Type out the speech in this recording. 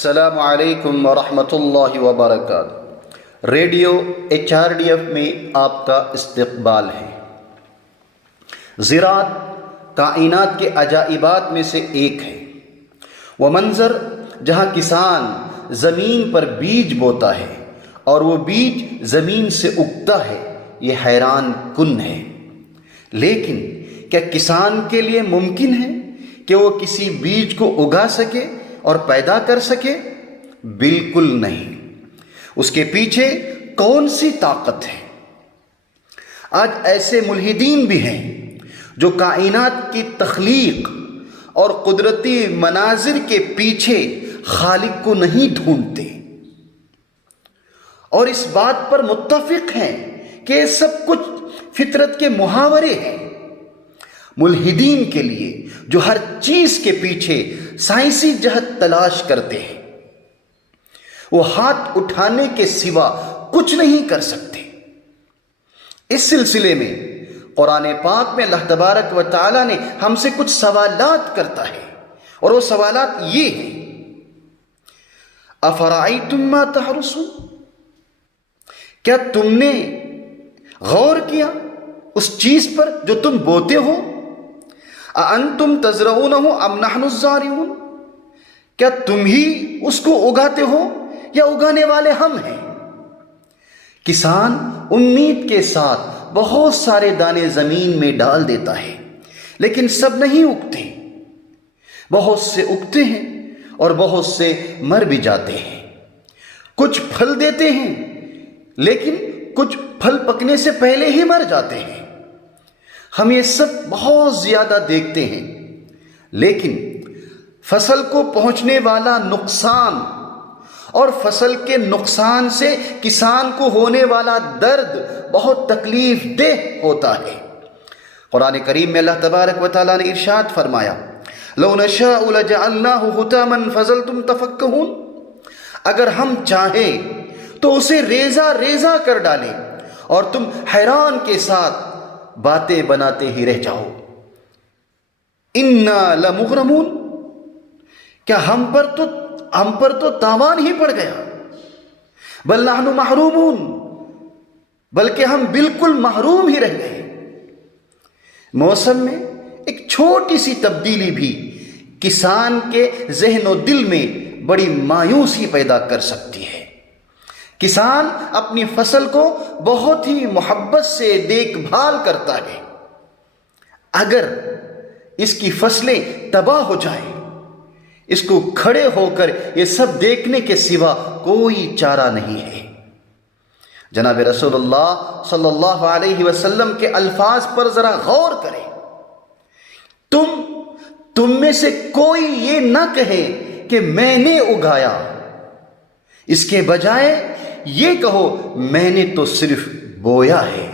السلام علیکم ورحمۃ اللہ وبرکاتہ۔ ریڈیو HRDF میں آپ کا استقبال ہے۔ زراعت کائنات کے عجائبات میں سے ایک ہے۔ وہ منظر جہاں کسان زمین پر بیج بوتا ہے اور وہ بیج زمین سے اگتا ہے، یہ حیران کن ہے۔ لیکن کیا کسان کے لیے ممکن ہے کہ وہ کسی بیج کو اگا سکے اور پیدا کر سکے؟ بالکل نہیں۔ اس کے پیچھے کون سی طاقت ہے؟ آج ایسے ملحدین بھی ہیں جو کائنات کی تخلیق اور قدرتی مناظر کے پیچھے خالق کو نہیں ڈھونڈتے اور اس بات پر متفق ہیں کہ یہ سب کچھ فطرت کے محاورے ہیں۔ ملحدین کے لیے جو ہر چیز کے پیچھے سائنسی جہت تلاش کرتے ہیں، وہ ہاتھ اٹھانے کے سوا کچھ نہیں کر سکتے۔ اس سلسلے میں قرآن پاک میں اللہ تبارک و تعالیٰ نے ہم سے کچھ سوالات کرتا ہے، اور وہ سوالات یہ ہیں: افرأیتم ما تحرثون، کیا تم نے غور کیا اس چیز پر جو تم بوتے ہو؟ اانتم تزرعونہ ام نحن الزارعون، کیا تم ہی اس کو اگاتے ہو یا اگانے والے ہم ہیں؟ کسان امید کے ساتھ بہت سارے دانے زمین میں ڈال دیتا ہے، لیکن سب نہیں اگتے۔ بہت سے اگتے ہیں اور بہت سے مر بھی جاتے ہیں۔ کچھ پھل دیتے ہیں لیکن کچھ پھل پکنے سے پہلے ہی مر جاتے ہیں۔ ہم یہ سب بہت زیادہ دیکھتے ہیں، لیکن فصل کو پہنچنے والا نقصان اور فصل کے نقصان سے کسان کو ہونے والا درد بہت تکلیف دہ ہوتا ہے۔ قرآن کریم میں اللہ تبارک و تعالیٰ نے ارشاد فرمایا: لو نشاء لجعلناہ حطاما فظلتم تفکہون، اگر ہم چاہیں تو اسے ریزہ ریزہ کر ڈالیں اور تم حیران کے ساتھ باتیں بناتے ہی رہ جاؤ۔ انا لمغرمون، کیا ہم پر تو تاوان ہی پڑ گیا۔ بل نحن محرومون، بلکہ ہم بالکل محروم ہی رہ گئے۔ موسم میں ایک چھوٹی سی تبدیلی بھی کسان کے ذہن و دل میں بڑی مایوسی پیدا کر سکتی ہے۔ کسان اپنی فصل کو بہت ہی محبت سے دیکھ بھال کرتا ہے۔ اگر اس کی فصلیں تباہ ہو جائیں، اس کو کھڑے ہو کر یہ سب دیکھنے کے سوا کوئی چارہ نہیں ہے۔ جناب رسول اللہ صلی اللہ علیہ وسلم کے الفاظ پر ذرا غور کریں۔ تم میں سے کوئی یہ نہ کہے کہ میں نے اگایا، اس کے بجائے یہ کہو میں نے تو صرف بویا ہے۔